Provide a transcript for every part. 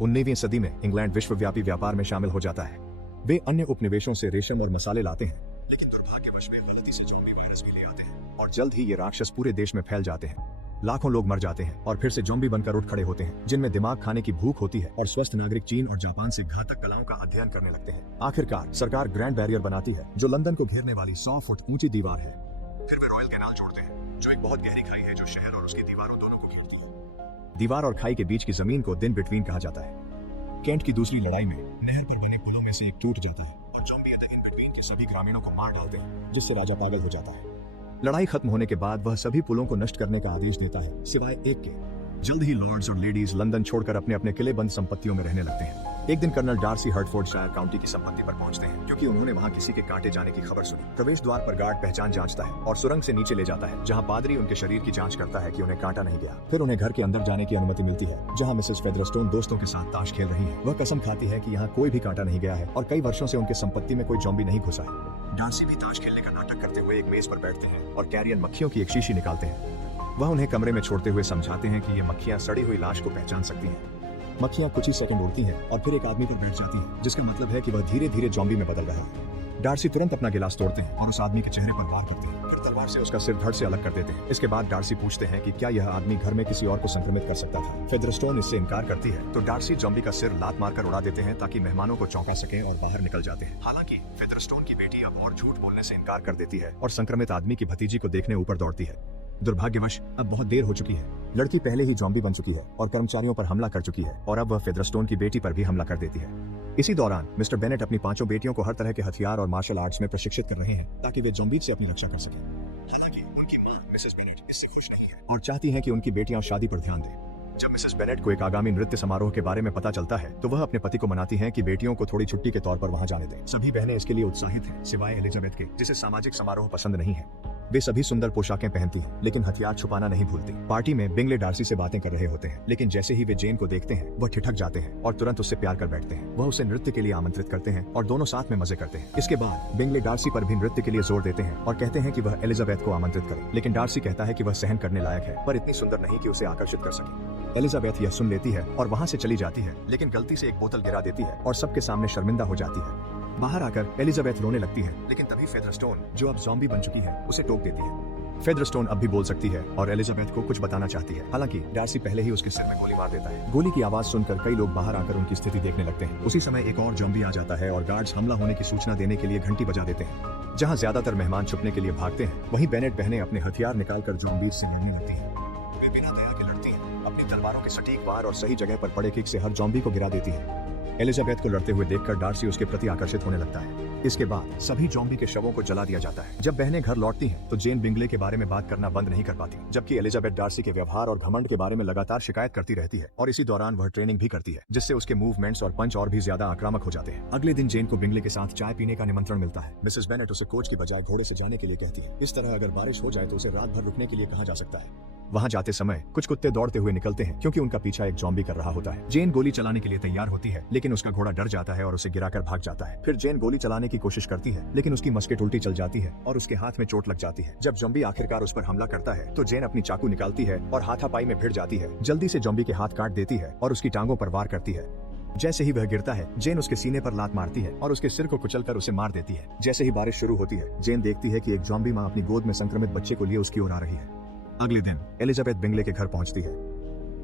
19वीं सदी में इंग्लैंड विश्वव्यापी व्यापार में शामिल हो जाता है। वे अन्य उपनिवेशों से रेशम और मसाले लाते हैं, लेकिन दुर्भाग्यवश में गलती से ज़ॉम्बी वायरस भी ले आते हैं और जल्द ही ये राक्षस पूरे देश में फैल जाते हैं। लाखों लोग मर जाते हैं और फिर से ज़ॉम्बी बनकर उठ खड़े होते हैं, जिनमें दिमाग खाने की भूख होती है और स्वस्थ नागरिक चीन और जापान से घातक कलाओं का अध्ययन करने लगते हैं। आखिरकार सरकार ग्रैंड बैरियर बनाती है, जो लंदन को घेरने वाली 100 फुट ऊंची दीवार है। फिर वे रॉयल कैनाल जोड़ते हैं, जो एक बहुत गहरी खाई है जो शहर और उसकी दीवारों दोनों को घेरती है। दीवार और खाई के बीच की जमीन को दिन बिटवीन कहा जाता है। कैंट की दूसरी लड़ाई में नहर पर बने पुलों में से एक टूट जाता है और ज़ॉम्बी इन बिटवीन के सभी ग्रामीणों को मार डालते हैं, जिससे राजा पागल हो जाता है। लड़ाई खत्म होने के बाद वह सभी पुलों को नष्ट करने का आदेश देता है, सिवाय एक के। जल्द ही लॉर्ड्स और लेडीज लंदन छोड़कर अपने अपने किलेबंद संपत्तियों में रहने लगते हैं। एक दिन कर्नल डार्सी हर्टफोर्डशायर काउंटी की संपत्ति पर पहुंचते हैं, क्योंकि उन्होंने वहां किसी के काटे जाने की खबर सुनी। प्रवेश द्वार पर गार्ड पहचान जांचता है और सुरंग से नीचे ले जाता है, जहां पादरी उनके शरीर की जांच करता है कि उन्हें काटा नहीं गया। फिर उन्हें घर के अंदर जाने की अनुमति मिलती है, जहां मिसेस फेदरस्टोन दोस्तों के साथ ताश खेल रही है। वह कसम खाती है कि यहाँ कोई भी काटा नहीं गया है और कई वर्षों से उनके संपत्ति में कोई ज़ॉम्बी नहीं घुसा है। डार्सी भी ताश खेलने का नाटक करते हुए एक मेज पर बैठते हैं और कैरियन मक्खियों की एक शीशी निकालते हैं। वह उन्हें कमरे में छोड़ते हुए समझाते हैं कि ये मक्खियां सड़ी हुई लाश को पहचान सकती हैं। मक्खियां कुछ ही सेकंड उड़ती हैं और फिर एक आदमी पर बैठ जाती हैं, जिसका मतलब है कि वह धीरे धीरे ज़ॉम्बी में बदल रहा है। डार्सी तुरंत अपना गिलास तोड़ते हैं और उस आदमी के चेहरे पर वार करते हैं, फिर तलवार से उसका सिर धड़ से अलग कर देते हैं। इसके बाद डार्सी पूछते हैं कि क्या यह आदमी घर में किसी और को संक्रमित कर सकता था। फेदरस्टोन इससे इनकार करती है, तो डार्सी ज़ॉम्बी का सिर लात मारकर उड़ा देते हैं ताकि मेहमानों को चौंका सकें और बाहर निकल जाते हैं। हालांकि फेदरस्टोन की बेटी अब और झूठ बोलने से इनकार कर देती है और संक्रमित आदमी की भतीजी को देखने ऊपर दौड़ती है। दुर्भाग्यवश अब बहुत देर हो चुकी है। लड़की पहले ही ज़ॉम्बी बन चुकी है और कर्मचारियों पर हमला कर चुकी है और अब वह फेदरस्टोन की बेटी पर भी हमला कर देती है। इसी दौरान मिस्टर बेनेट अपनी 5 बेटियों को हर तरह के हथियार और मार्शल आर्ट्स में प्रशिक्षित कर रहे हैं, ताकि वे ज़ॉम्बी से अपनी रक्षा कर सकें। हालांकि उनकी मां मिसेस बेनेट इससे खुश नहीं है और चाहती हैं कि उनकी बेटियां शादी पर ध्यान दें। जब मिसेस बेनेट को एक आगामी नृत्य समारोह के बारे में पता चलता है, तो वह अपने पति को मनाती हैं कि बेटियों को थोड़ी छुट्टी के तौर पर वहां जाने दें। सभी बहनें इसके लिए उत्साहित हैं, सिवाय एलिजाबेथ के, जिसे सामाजिक समारोह पसंद नहीं है। वे सभी सुंदर पोशाकें पहनती हैं, लेकिन हथियार छुपाना नहीं भूलती। पार्टी में बिंगले डार्सी से बातें कर रहे होते हैं, लेकिन जैसे ही वे जेन को देखते हैं, वह ठिठक जाते हैं और तुरंत उससे प्यार कर बैठते हैं। वह उसे नृत्य के लिए आमंत्रित करते हैं और दोनों साथ में मजे करते हैं। इसके बाद बिंगले डार्सी पर भी नृत्य के लिए जोर देते हैं और कहते हैं कि वह एलिजाबेथ को आमंत्रित करे, लेकिन डार्सी कहता है कि वह सहन करने लायक है, पर इतनी सुंदर नहीं कि उसे आकर्षित कर सके। एलिजाबेथ यह सुन लेती है और वहां से चली जाती है, लेकिन गलती से एक बोतल गिरा देती है और सबके सामने शर्मिंदा हो जाती है। बाहर आकर एलिजाबेथ रोने लगती है, लेकिन तभी फेदरस्टोन, जो अब ज़ॉम्बी बन चुकी है, उसे टोक देती है। फेदरस्टोन अब भी बोल सकती है और एलिजाबेथ को कुछ बताना चाहती है। हालांकि डार्सी पहले ही उसके सिर में गोली मार देता है। गोली की आवाज सुनकर कई लोग बाहर आकर उनकी स्थिति देखने लगते हैं। उसी समय एक और ज़ॉम्बी आ जाता है और गार्ड्स हमला होने की सूचना देने के लिए घंटी बजा देते हैं। जहां ज्यादातर मेहमान छुपने के लिए भागते हैं, वहीं बेनेट बहनें अपने हथियार निकालकर ज़ॉम्बी से लड़ने लगती हैं। वे बिना दया के लड़ती हैं, अपनी तलवारों के सटीक वार और सही जगह पर बड़े किक से हर ज़ॉम्बी को गिरा देती है। एलिजाबेथ को लड़ते हुए देखकर डार्सी उसके प्रति आकर्षित होने लगता है। इसके बाद सभी ज़ॉम्बी के शवों को जला दिया जाता है। जब बहनें घर लौटती हैं, तो जेन बिंगले के बारे में बात करना बंद नहीं कर पाती, जबकि एलिजाबेथ डार्सी के व्यवहार और घमंड के बारे में लगातार शिकायत करती रहती है और इसी दौरान वह ट्रेनिंग भी करती है, जिससे उसके मूवमेंट्स और पंच और भी ज्यादा आक्रामक हो जाते हैं। अगले दिन जेन को बिंगले के साथ चाय पीने का निमंत्रण मिलता है। मिसेस बेनेट उसे कोच की बजाय घोड़े से जाने के लिए कहती है। इस तरह अगर बारिश हो जाए तो उसे रात भर रुकने के लिए कहा जा सकता है। वहां जाते समय कुछ कुत्ते दौड़ते हुए निकलते हैं, क्योंकि उनका पीछा एक ज़ॉम्बी कर रहा होता है। जेन गोली चलाने के लिए तैयार होती है, लेकिन उसका घोड़ा डर जाता है और उसे गिराकर भाग जाता है। फिर जेन गोली चलाने की कोशिश करती है, लेकिन उसकी मस्केट उल्टी चल जाती है और उसके हाथ में चोट लग जाती है। जब ज़ॉम्बी आखिरकार उस पर हमला करता है, तो जेन अपनी चाकू निकालती है और हाथापाई में भिड़ जाती है। जल्दी से ज़ॉम्बी के हाथ काट देती है और उसकी टांगों पर वार करती है। जैसे ही वह गिरता है, जेन उसके सीने पर लात मारती है और उसके सिर को कुचलकर उसे मार देती है। जैसे ही बारिश शुरू होती है, जेन देखती है कि एक ज़ॉम्बी माँ अपनी गोद में संक्रमित बच्चे को लिए उसकी ओर आ रही है। अगले दिन एलिजाबेथ बिंगले के घर पहुंचती है।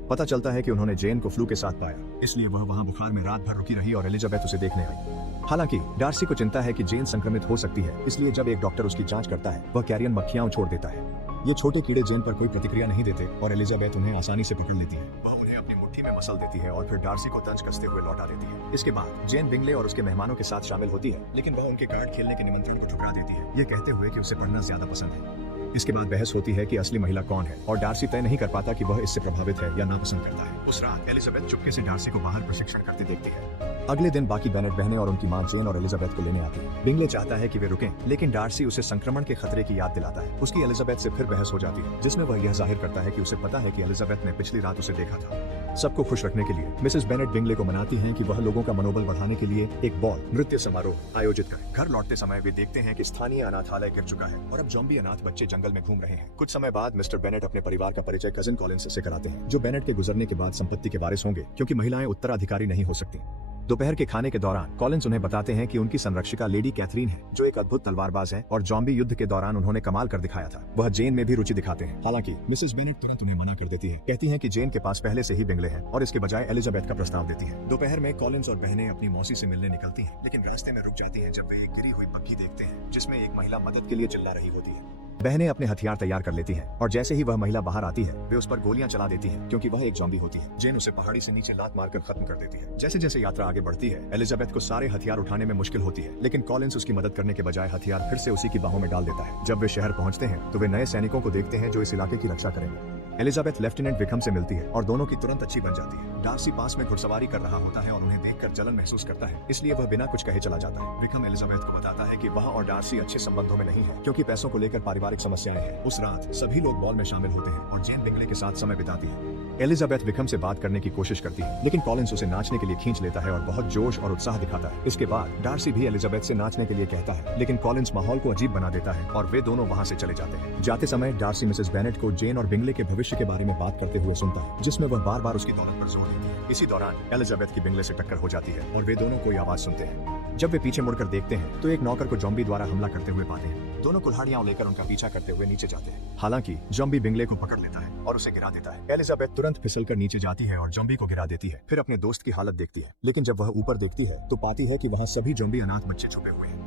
पता चलता है कि उन्होंने जेन को फ्लू के साथ पाया, इसलिए वह वहां बुखार में रात भर रुकी रही और एलिजाबेथ उसे देखने आई। हालांकि डार्सी को चिंता है कि जेन संक्रमित हो सकती है, इसलिए जब एक डॉक्टर उसकी जांच करता है, वह कैरियन मक्खियां छोड़ देता है। ये छोटे कीड़े जेन पर कोई प्रतिक्रिया नहीं देते और एलिजाबेथ उन्हें आसानी से पकड़ लेती है। वह उन्हें अपनी मुट्ठी में मसल देती है और फिर डार्सी को तंज कसते हुए लौटा देती है। इसके बाद जेन बिंगले और उसके मेहमानों के साथ शामिल होती है, लेकिन वह उनके कार्ड खेलने के निमंत्रण को ठुकरा देती है, ये कहते हुए कि उसे पढ़ना ज्यादा पसंद है। इसके बाद बहस होती है कि असली महिला कौन है और डार्सी तय नहीं कर पाता कि वह इससे प्रभावित है या नापसंद करता है। उस रात एलिजाबेथ चुपके से डार्सी को बाहर प्रशिक्षण करते देखती है। अगले दिन बाकी बेनेट बहनें और उनकी मां जेन और एलिजाबेथ को लेने आती है। बिंगले चाहता है कि वे रुकें, लेकिन डार्सी उसे संक्रमण के खतरे की याद दिलाता है। उसकी एलिजाबेथ से फिर बहस हो जाती है, जिसमें वह यह जाहिर करता है कि उसे पता है कि एलिजाबेथ ने पिछली रात उसे देखा था। सबको खुश रखने के लिए मिसेस बेनेट बिंगले को मनाती हैं कि वह लोगों का मनोबल बढ़ाने के लिए एक बॉल नृत्य समारोह आयोजित करें। घर लौटते समय वे देखते हैं कि स्थानीय अनाथालय गिर चुका है और अब ज़ॉम्बी अनाथ बच्चे जंगल में घूम रहे हैं। कुछ समय बाद मिस्टर बेनेट अपने परिवार का परिचय कजिन कॉलिंस से कराते हैं, जो बेनेट के गुजरने के बाद संपत्ति के वारिस होंगे, क्योंकि महिलाएं उत्तराधिकारी नहीं हो सकती। दोपहर के खाने के दौरान कॉलिंस उन्हें बताते हैं कि उनकी संरक्षिका लेडी कैथरीन है, जो एक अद्भुत तलवारबाज है और ज़ॉम्बी युद्ध के दौरान उन्होंने कमाल कर दिखाया था। वह जेन में भी रुचि दिखाते हैं। हालांकि मिसेस बेनेट तुरंत उन्हें मना कर देती है, कहती हैं कि जेन के पास पहले से ही बिंगले हैं और इसके बजाय एलिजाबेथ का प्रस्ताव देती है। दोपहर में कॉलिंस और बहनें अपनी मौसी से मिलने निकलती हैं, लेकिन रास्ते में रुक जाती हैं जब वे एक गिरी हुई पक्की देखते हैं जिसमें एक महिला मदद के लिए चिल्ला रही होती है। बहनें अपने हथियार तैयार कर लेती हैं और जैसे ही वह महिला बाहर आती है वे उस पर गोलियां चला देती हैं, क्योंकि वह एक ज़ॉम्बी होती है। जेन उसे पहाड़ी से नीचे लात मारकर खत्म कर देती है। जैसे जैसे यात्रा आगे बढ़ती है एलिजाबेथ को सारे हथियार उठाने में मुश्किल होती है, लेकिन कॉलिंस उसकी मदद करने के बजाय हथियार फिर से उसी की बाहों में डाल देता है। जब वे शहर पहुंचते हैं तो वे नए सैनिकों को देखते हैं जो इस इलाके की रक्षा करेंगे। एलिजाबेथ लेफ्टिनेंट विक्रम से मिलती है और दोनों की तुरंत अच्छी बन जाती है। डार्सी पास में घुड़सवारी कर रहा होता है और उन्हें देखकर जलन महसूस करता है, इसलिए वह बिना कुछ कहे चला जाता है। विक्रम एलिजाबेथ को बताता है कि वह और डार्सी अच्छे संबंधों में नहीं है, क्योंकि पैसों को लेकर पारिवारिक समस्याएं हैं। उस रात सभी लोग बॉल में शामिल होते हैं और जेन बिंगले के साथ समय बिताती है। एलिजाबेथ विक्रम से बात करने की कोशिश करती है, लेकिन कॉलिंस उसे नाचने के लिए खींच लेता है और बहुत जोश और उत्साह दिखाता है। इसके बाद डार्सी भी एलिजाबेथ से नाचने के लिए कहता है, लेकिन कॉलिंस माहौल को अजीब बना देता है और वे दोनों वहां से चले जाते हैं। जाते समय डार्सी मिसेस बेनेट को जेन और बिंगले के भविष्य के बारे में बात करते हुए सुनता है, जिसमें वह बार बार उसकी दौलत पर जोर देती है। इसी दौरान एलिजाबेथ की बिंगले से टक्कर हो जाती है और वे दोनों कोई आवाज सुनते हैं। जब वे पीछे मुड़कर देखते हैं तो एक नौकर को ज़ॉम्बी द्वारा हमला करते हुए पाते हैं। दोनों कुल्हाड़ियां लेकर उनका पीछा करते हुए नीचे जाते हैं। हालांकि ज़ॉम्बी बिंगले को पकड़ लेता है और उसे गिरा देता है। एलिजाबेथ तुरंत फिसलकर नीचे जाती है और ज़ॉम्बी को गिरा देती है। फिर अपने दोस्त की हालत देखती है, लेकिन जब वह ऊपर देखती है तो पाती है कि वहाँ सभी ज़ॉम्बी अनाथ बच्चे छुपे हुए हैं।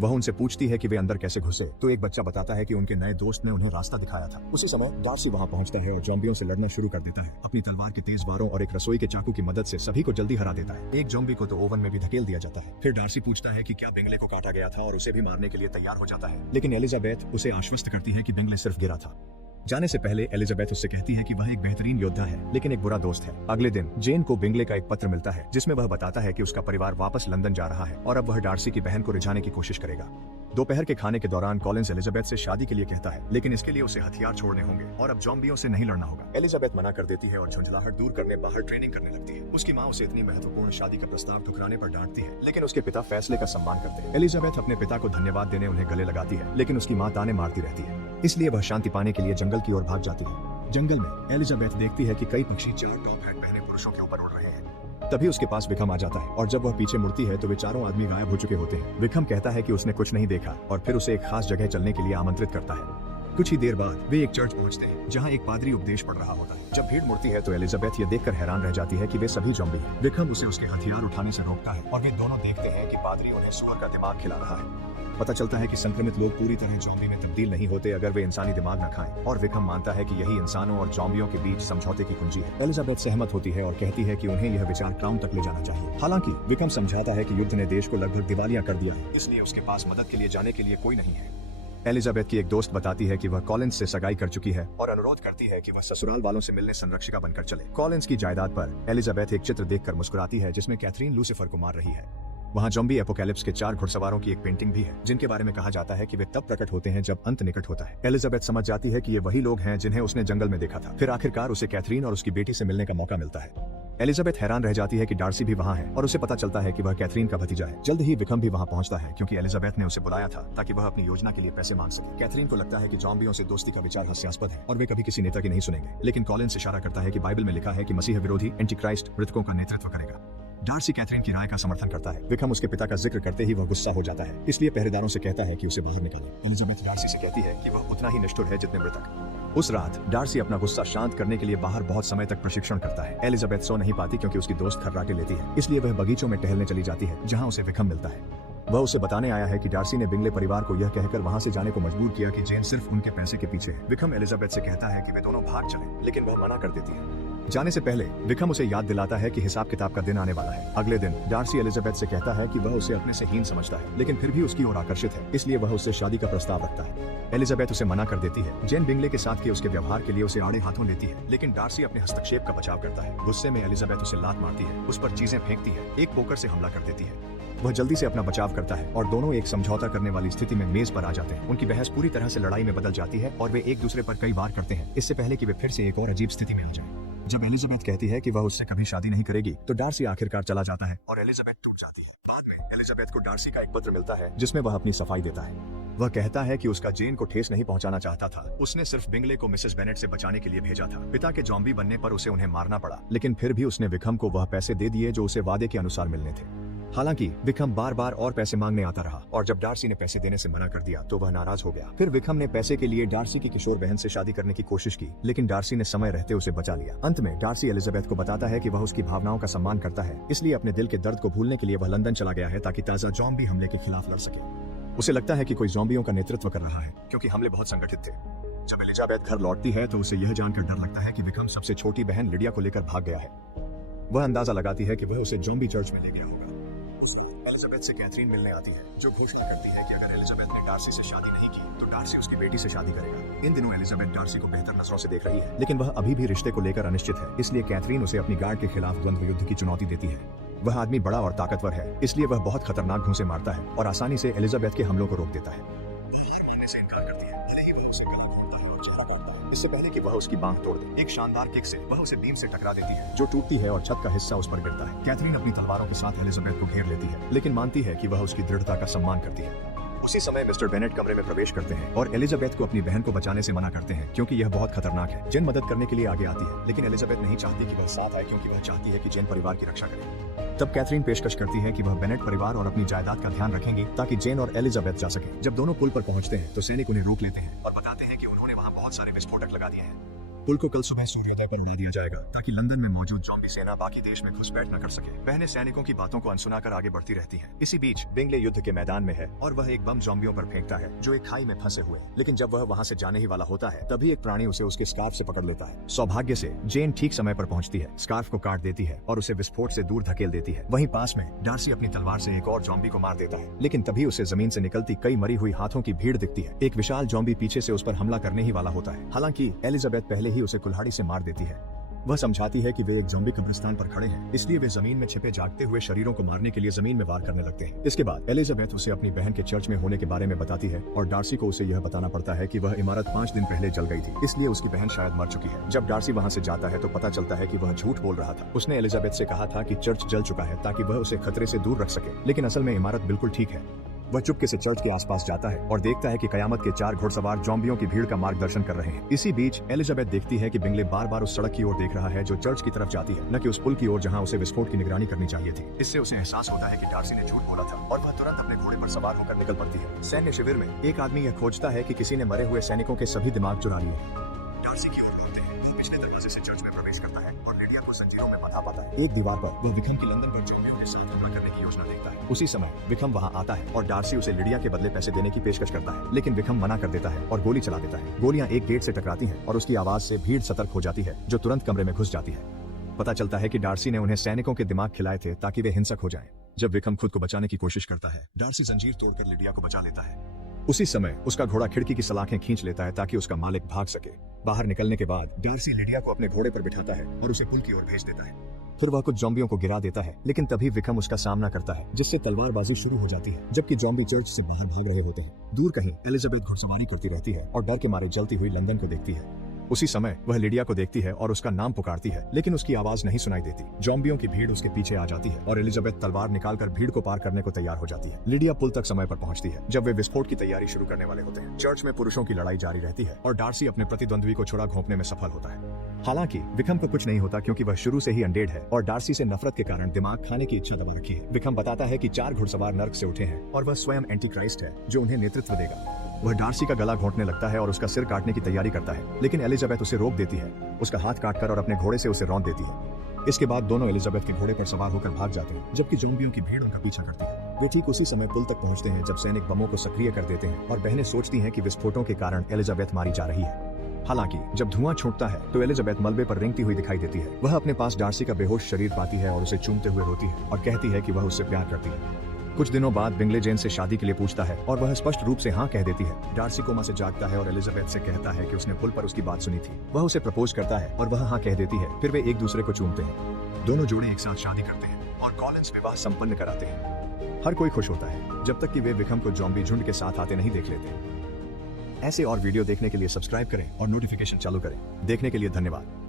वह उनसे पूछती है कि वे अंदर कैसे घुसे, तो एक बच्चा बताता है कि उनके नए दोस्त ने उन्हें रास्ता दिखाया था। उसी समय डार्सी वहां पहुंचता है और ज़ॉम्बियों से लड़ना शुरू कर देता है। अपनी तलवार की तेज वारों और एक रसोई के चाकू की मदद से सभी को जल्दी हरा देता है। एक ज़ॉम्बी को तो ओवन में भी धकेल दिया जाता है। फिर डार्सी पूछता है कि क्या बिंगले को काटा गया था और उसे भी मारने के लिए तैयार हो जाता है, लेकिन एलिजाबेथ उसे आश्वस्त करती है कि बिंगले सिर्फ गिरा था। जाने से पहले एलिजाबेथ उससे कहती है कि वह एक बेहतरीन योद्धा है, लेकिन एक बुरा दोस्त है। अगले दिन जेन को बिंगले का एक पत्र मिलता है, जिसमें वह बताता है कि उसका परिवार वापस लंदन जा रहा है और अब वह डार्सी की बहन को रिझाने की कोशिश करेगा। दोपहर के खाने के दौरान कॉलिंस एलिजाबेथ से शादी के लिए कहता है, लेकिन इसके लिए उसे हथियार छोड़ने होंगे और अब ज़ॉम्बियों से नहीं लड़ना होगा। एलिजाबेथ मना कर देती है और झुंझलाहट दूर करने बाहर ट्रेनिंग करने लगती है। उसकी माँ उसे इतनी महत्वपूर्ण शादी का प्रस्ताव ठुकराने पर डांटती है, लेकिन उसके पिता फैसले का सम्मान करते हैं। एलिजाबेथ अपने पिता को धन्यवाद देने उन्हें गले लगाती है, लेकिन उसकी माँ ताने मारती रहती है, इसलिए वह शांति पाने के लिए जंगल की ओर भाग जाती है। जंगल में एलिजाबेथ देखती है कि कई पक्षी 4 टॉप हैट पहने पुरुषों के ऊपर उड़ रहे हैं। तभी उसके पास विक्रम आ जाता है और जब वह पीछे मुड़ती है तो वे चारों आदमी गायब हो चुके होते हैं। विक्रम कहता है कि उसने कुछ नहीं देखा और फिर उसे एक खास जगह चलने के लिए आमंत्रित करता है। कुछ ही देर बाद वे एक चर्च पहुंचते हैं, जहां एक पादरी उपदेश पढ़ रहा होता है। जब भीड़ मुड़ती है तो एलिजाबेथ ये देखकर हैरान रह जाती है कि वे सभी ज़ॉम्बी हैं। विक्रम उसे उसके हथियार उठाने से रोकता है और वे दोनों देखते हैं कि पादरी उन्हें सुअर का दिमाग खिला रहा है। पता चलता है कि संक्रमित लोग पूरी तरह ज़ॉम्बी में तब्दील नहीं होते अगर वे इंसानी दिमाग न खाएं, और विक्रम मानता है कि यही इंसानों और ज़ॉम्बियों के बीच समझौते की कुंजी है। एलिजाबेथ सहमत होती है और कहती है कि उन्हें यह विचार क्राउन तक ले जाना चाहिए। हालांकि विक्रम समझाता है कि युद्ध ने देश को लगभग दिवालिया कर दिया है, इसलिए उसके पास मदद के लिए जाने के लिए कोई नहीं है। एलिजाबेथ की एक दोस्त बताती है कि वह कॉलिंस से सगाई कर चुकी है और अनुरोध करती है कि वह ससुराल वालों से मिलने संरक्षिका बनकर चले। कॉलिंस की जायदाद पर एलिजाबेथ एक चित्र देखकर मुस्कुराती है, जिसमें कैथरीन लूसीफर को मार रही है। वहाँ ज़ॉम्बी एपोकैलिप्स के 4 घुड़सवारों की एक पेंटिंग भी है, जिनके बारे में कहा जाता है कि वे तब प्रकट होते हैं जब अंत निकट होता है। एलिजाबेथ समझ जाती है कि ये वही लोग हैं जिन्हें उसने जंगल में देखा था। फिर आखिरकार उसे कैथरीन और उसकी बेटी से मिलने का मौका मिलता है। एलिजाबेथ हैरान रह जाती है कि डार्सी भी वहाँ है और उसे पता चलता है कि वह कैथरीन का भतीजा है। जल्द ही विक्रम भी वहाँ पहुँचता है, क्योंकि एलिजाबेथ ने उसे बुलाया था ताकि वह अपनी योजना के लिए पैसे मांग सके। कैथरीन को लगता है कि ज़ॉम्बियों से दोस्ती का विचार हास्यास्पद है और वे कभी किसी नेता की नहीं सुनेंगे, लेकिन कॉलिंस इशारा करता है कि बाइबल में लिखा है कि मसीह विरोधी एंटीक्राइस्ट मृतकों का नेतृत्व करेगा। डार्सी कैथरीन की राय का समर्थन करता है। विक्रम उसके पिता का जिक्र करते ही वह गुस्सा हो जाता है, इसलिए पहरेदारों से कहता है कि उसे बाहर निकालें। एलिजाबेथ डार्सी से कहती है कि वह उतना ही निष्ठुर है जितने मृतक। उस रात डार्सी अपना गुस्सा शांत करने के लिए बाहर बहुत समय तक प्रशिक्षण करता है। एलिजाबेथ सो नहीं पाती क्योंकि उसकी दोस्त खर्राटे लेती है, इसलिए वह बगीचों में टहलने चली जाती है, जहाँ उसे विक्रम मिलता है। वह उसे बताने आया है कि डार्सी ने बिंगले परिवार को यह कहकर वहाँ से जाने को मजबूर किया कि जेन सिर्फ उनके पैसे के पीछे है। विक्रम एलिजाबेथ से कहता है कि वे दोनों भाग चलें, लेकिन वह मना कर देती है। जाने से पहले विक्रम उसे याद दिलाता है कि हिसाब किताब का दिन आने वाला है। अगले दिन डार्सी एलिजाबेथ से कहता है कि वह उसे अपने से हीन समझता है, लेकिन फिर भी उसकी ओर आकर्षित है, इसलिए वह उससे शादी का प्रस्ताव रखता है। एलिजाबेथ उसे मना कर देती है। जेन बिंगले के साथ के उसके व्यवहार के लिए उसे आड़े हाथों लेती है, लेकिन डार्सी अपने हस्तक्षेप का बचाव करता है। गुस्से में एलिजाबेथ उसे लात मारती है, उस पर चीजें फेंकती है, एक पोकर से हमला कर देती है। वह जल्दी से अपना बचाव करता है और दोनों एक समझौता करने वाली स्थिति में मेज पर आ जाते हैं। उनकी बहस पूरी तरह से लड़ाई में बदल जाती है और वे एक दूसरे पर कई वार करते हैं, इससे पहले कि वे फिर से एक और अजीब स्थिति में आ जाएं। जब एलिजाबेथ कहती है कि वह उससे कभी शादी नहीं करेगी तो डार्सी आखिरकार चला जाता है और एलिजाबेथ टूट जाती है। बाद में एलिजाबेथ को डार्सी का एक पत्र मिलता है जिसमें वह अपनी सफाई देता है। वह कहता है कि उसका जेन को ठेस नहीं पहुंचाना चाहता था, उसने सिर्फ बिंगले को मिसेस बेनेट से बचाने के लिए भेजा था। पिता के जॉम्बी बनने पर उसे उन्हें मारना पड़ा, लेकिन फिर भी उसने विक्रम को वह पैसे दे दिए जो उसे वादे के अनुसार मिलने थे। हालांकि विक्रम बार बार और पैसे मांगने आता रहा और जब डार्सी ने पैसे देने से मना कर दिया तो वह नाराज हो गया। फिर विक्रम ने पैसे के लिए डार्सी की किशोर बहन से शादी करने की कोशिश की, लेकिन डार्सी ने समय रहते उसे बचा लिया। अंत में डार्सी एलिजाबेथ को बताता है कि वह उसकी भावनाओं का सम्मान करता है, इसलिए अपने दिल के दर्द को भूलने के लिए वह लंदन चला गया है ताकि ताजा जॉम्बी हमले के खिलाफ लड़ सके। उसे लगता है कि कोई जॉम्बियों का नेतृत्व कर रहा है क्योंकि हमले बहुत संगठित थे। जब एलिजाबेथ घर लौटती है तो उसे यह जानकर डर लगता है कि विक्रम सबसे छोटी बहन लिडिया को लेकर भाग गया है। वह अंदाजा लगाती है कि वह उसे जॉम्बी चर्च में ले गया होगा। एलिजाबेथ से कैथरीन मिलने आती है जो घोषणा करती है कि अगर एलिजाबेथ ने डार्सी से शादी नहीं की तो डार्सी उसकी बेटी से शादी करेगा। इन दिनों एलिजाबेथ डार्सी को बेहतर नजरों से देख रही है, लेकिन वह अभी भी रिश्ते को लेकर अनिश्चित है, इसलिए कैथरीन उसे अपनी गार्ड के खिलाफ द्वंद्व युद्ध की चुनौती देती है। वह आदमी बड़ा और ताकतवर है, इसलिए वह बहुत खतरनाक घूंसे मारता है और आसानी से एलिजाबेथ के हमलों को रोक देता है। वह हार मानने से इनकार करती है, भले ही वह उसे गला घोंटता है और चेहरा काटता है, इससे पहले कि वह उसकी बांह तोड़ दे। एक शानदार किक से वह उसे बीम से टकरा देती है जो टूटती है और छत का हिस्सा उस पर गिरता है। कैथरीन अपनी तलवारों के साथ एलिजाबेथ को घेर लेती है, लेकिन मानती है कि वह उसकी दृढ़ता का सम्मान करती है। उसी समय मिस्टर बेनेट कमरे में प्रवेश करते हैं और एलिजाबेथ को अपनी बहन को बचाने से मना करते हैं क्योंकि यह बहुत खतरनाक है। जेन मदद करने के लिए आगे आती है, लेकिन एलिजाबेथ नहीं चाहती कि वह साथ आए क्योंकि वह चाहती है कि जेन परिवार की रक्षा करे। तब कैथरीन पेशकश करती है कि वह बेनेट परिवार और अपनी जायदाद का ध्यान रखेंगे ताकि जेन और एलिजाबेथ जा सके। जब दोनों पुल पर पहुंचते हैं तो सैनिक उन्हें रोक लेते हैं और बताते हैं कि उन्होंने वहां बहुत सारे विस्फोटक लगा दिए हैं। पुल को कल सुबह सूर्योदय पर उड़ा दिया जाएगा ताकि लंदन में मौजूद जॉम्बी सेना बाकी देश में घुसपैठ न कर सके। बहनें सैनिकों की बातों को अनसुना कर आगे बढ़ती रहती हैं। इसी बीच बिंगले युद्ध के मैदान में है और वह एक बम जॉम्बियों पर फेंकता है जो एक खाई में फंसे हुए, लेकिन जब वह वहां से जाने ही वाला होता है तभी एक प्राणी उसे उसके स्कार्फ से पकड़ लेता है। सौभाग्य से जेन ठीक समय पर पहुंचती है, स्कार्फ को काट देती है और उसे विस्फोट से दूर धकेल देती है। वहीं पास में डार्सी अपनी तलवार से एक और जॉम्बी को मार देता है, लेकिन तभी उसे जमीन से निकलती कई मरी हुई हाथों की भीड़ दिखती है। एक विशाल जॉम्बी पीछे से उस पर हमला करने ही वाला होता है। हालांकि एलिजाबेथ पहले ही उसे कुल्हाड़ी से मार देती है। वह समझाती है कि वे एक जॉम्बी कब्रिस्तान पर खड़े हैं, इसलिए वे जमीन में छिपे जागते हुए शरीरों को मारने के लिए जमीन में वार करने लगते हैं। इसके बाद एलिजाबेथ उसे अपनी बहन के चर्च में होने के बारे में बताती है और डार्सी को उसे यह बताना पड़ता है कि वह इमारत 5 दिन पहले जल गई थी, इसलिए उसकी बहन शायद मर चुकी है। जब डार्सी वहां से जाता है तो पता चलता है कि वह झूठ बोल रहा था। उसने एलिजाबेथ से कहा था कि चर्च जल चुका है ताकि वह उसे खतरे से दूर रख सके, लेकिन असल में इमारत बिल्कुल ठीक है। वह चुपके से चर्च के आसपास जाता है और देखता है कि कयामत के 4 घुड़सवार जॉम्बियों की भीड़ का मार्गदर्शन कर रहे हैं। इसी बीच एलिजाबेथ देखती है कि बिंगले बार बार उस सड़क की ओर देख रहा है जो चर्च की तरफ जाती है, न कि उस पुल की ओर जहां उसे विस्फोट की निगरानी करनी चाहिए थी। इससे उसे एहसास होता है कि डार्सी ने झूठ बोला था और वह तुरंत अपने घोड़े पर सवार होकर निकल पड़ती है। सैन्य शिविर में एक आदमी यह खोजता है कि किसी ने मरे हुए सैनिकों के सभी दिमाग चुरा लिए। डार्सी की ओर लौटते हैं, वह पिछले दरवाजे से चर्च में प्रवेश करता है और लिडिया को जंजीरों में बंधा पाता है। एक दीवार पर वह विक्रम की लंदन पर जॉम्बियों के साथ हमला करने की योजना देखता है। उसी समय विक्रम वहां आता है और डार्सी उसे लिडिया के बदले पैसे देने की पेशकश करता है, लेकिन विक्रम मना कर देता है और गोली चला देता है। गोलियां एक गेट से टकराती हैं और उसकी आवाज से भीड़ सतर्क हो जाती है जो तुरंत कमरे में घुस जाती है। पता चलता है कि डार्सी ने उन्हें सैनिकों के दिमाग खिलाए थे ताकि वे हिंसक हो जाएं। जब विक्रम खुद को बचाने की कोशिश करता है, डार्सी जंजीर तोड़कर लिडिया को बचा लेता है। उसी समय उसका घोड़ा खिड़की की सलाखें खींच लेता है ताकि उसका मालिक भाग सके। बाहर निकलने के बाद डार्सी लिडिया को अपने घोड़े पर बिठाता है और उसे पुल की ओर भेज देता है। फिर वह कुछ जॉम्बियों को गिरा देता है, लेकिन तभी विक्रम उसका सामना करता है जिससे तलवारबाजी शुरू हो जाती है, जबकि जॉम्बी चर्च से बाहर भाग रहे होते हैं। दूर कहीं एलिजाबेथ घुड़सवारी करती रहती है और डर के मारे जलती हुई लंदन को देखती है। उसी समय वह लिडिया को देखती है और उसका नाम पुकारती है, लेकिन उसकी आवाज नहीं सुनाई देती। जॉम्बियों की भीड़ उसके पीछे आ जाती है और एलिजाबेथ तलवार निकालकर भीड़ को पार करने को तैयार हो जाती है। लिडिया पुल तक समय पर पहुंचती है जब वे विस्फोट की तैयारी शुरू करने वाले होते हैं। चर्च में पुरुषों की लड़ाई जारी रहती है और डार्सी अपने प्रतिद्वंद्वी को छुड़ा घोंपने में सफल होता है। हालांकि विक्रम को कुछ नहीं होता क्योंकि वह शुरू से ही अनडेड है और डार्सी से नफरत के कारण दिमाग खाने की इच्छा दबा रखी है। विक्रम बताता है कि 4 घुड़सवार नर्क से उठे हैं और वह स्वयं एंटी क्राइस्ट है जो उन्हें नेतृत्व देगा। वह डार्सी का गला घोंटने लगता है और उसका सिर काटने की तैयारी करता है, लेकिन एलिजाबेथ उसे रोक देती है, उसका हाथ काटकर और अपने घोड़े से उसे रौंद देती है। इसके बाद दोनों एलिजाबेथ के घोड़े पर सवार होकर भाग जाते हैं, जबकि ज़ॉम्बियों की भीड़ उनका पीछा करती है। वे ठीक उसी समय पुल तक पहुंचते हैं जब सैनिक बमों को सक्रिय कर देते हैं और बहनें सोचती हैं कि विस्फोटों के कारण एलिजाबेथ मारी जा रही है। हालांकि जब धुआं छूटता है तो एलिजाबेथ मलबे पर रेंगती हुई दिखाई देती है। वह अपने पास डार्सी का बेहोश शरीर पाती है और उसे चूमते हुए रोती है और कहती है कि वह उससे प्यार करती है। कुछ दिनों बाद बिंगले जेन से शादी के लिए पूछता है और वह स्पष्ट रूप से हाँ कह देती है। डार्सी कोमा से जागता है और एलिजाबेथ से कहता है कि उसने पुल पर उसकी बात सुनी थी। वह उसे प्रपोज करता है और वह हाँ कह देती है। फिर वे एक दूसरे को चूमते हैं। दोनों जोड़े एक साथ शादी करते हैं और कॉलिंस विवाह संपन्न कराते हैं। हर कोई खुश होता है जब तक कि वे विक्रम को जॉम्बी झुंड के साथ आते नहीं देख लेते। ऐसे और वीडियो देखने के लिए सब्सक्राइब करें और नोटिफिकेशन चालू करें। देखने के लिए धन्यवाद।